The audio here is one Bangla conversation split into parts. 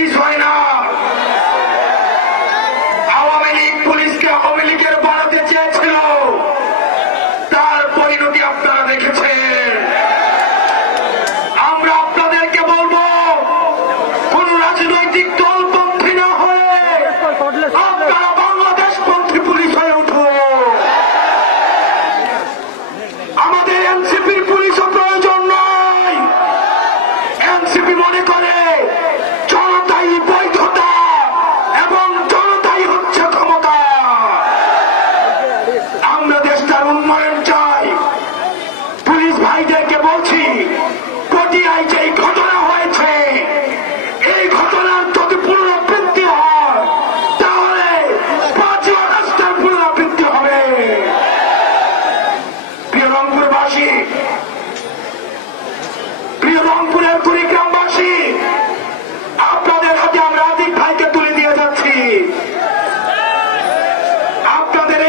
পুলিশ হয় না। আওয়ামী লীগ পুলিশকে আওয়ামী লীগের বাড়াতে চেয়েছিল। তার পরিণতি আপনারা দেখেছেন। বলব, কোন রাজনৈতিক দল পন্থী হয়ে বাংলাদেশ পন্থী পুলিশ হয়ে উঠো আমাদের এনসিপির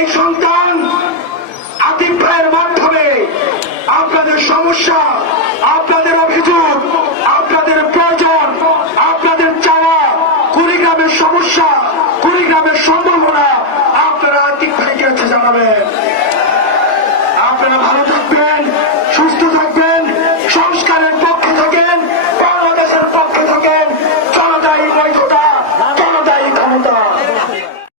এই সন্তান আতিপ্রায়ের মাধ্যমে আপনাদের সমস্যা, আপনাদের অভিযোগ, আপনাদের প্রয়োজন, আপনাদের চাওয়া, কুড়িগ্রামের সমস্যা, কুড়িগ্রামের সম্ভাবনা আপনারা আতিফ ভাইকে জানাবেন।